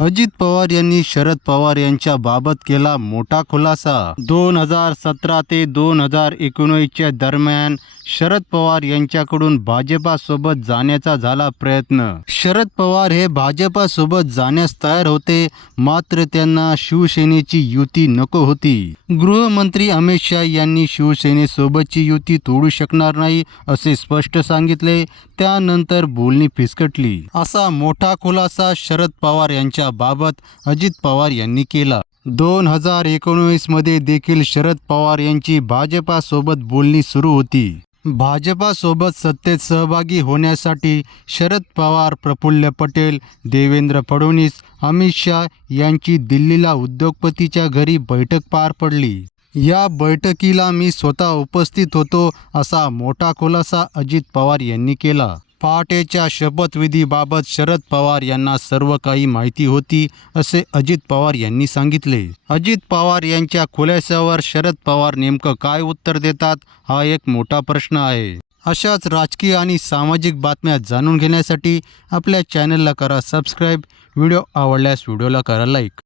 अजित पवार यांनी शरद पवार यांच्या बाबत केला मोठा खुलासा. दोन हजार सतरा ते दोन हजार एकोणीसच्या दरम्यान शरद पवार यांच्याकडून भाजपासोबत जाण्याचा झाला प्रयत्न. शरद पवार हे भाजपासोबत जाण्यास तयार होते मात्र त्यांना शिवसेनेची युती नको होती. गृहमंत्री अमित शाह यांनी शिवसेनेसोबतची युती तोडू शकणार नाही असे स्पष्ट सांगितले. त्यानंतर बोलणी फिसकटली. असा मोठा खुलासा शरद पवार यांच्या बाबत अजित पवार यांनी केला. दोन हजार एकोणीसमध्ये देखील शरद पवार यांची भाजपासोबत बोलणी सुरू होती. भाजपासोबत सत्तेत सहभागी होण्यासाठी शरद पवार प्रफुल्ल पटेल देवेंद्र फडणवीस अमित शाह यांची दिल्लीला उद्योगपतीच्या घरी बैठक पार पडली. या बैठकीला मी स्वतः उपस्थित होतो असा मोठा खुलासा अजित पवार यांनी केला. पहाटेच्या शपथविधीबाबत शरद पवार यांना सर्व काही माहिती होती असे अजित पवार यांनी सांगितले. अजित पवार यांच्या खुलाशावर शरद पवार नेमकं काय उत्तर देतात हा एक मोठा प्रश्न आहे. अशाच राजकीय आणि सामाजिक बातम्या जाणून घेण्यासाठी आपल्या चॅनलला करा सबस्क्राईब. व्हिडिओ आवडल्यास व्हिडिओला करा लाईक.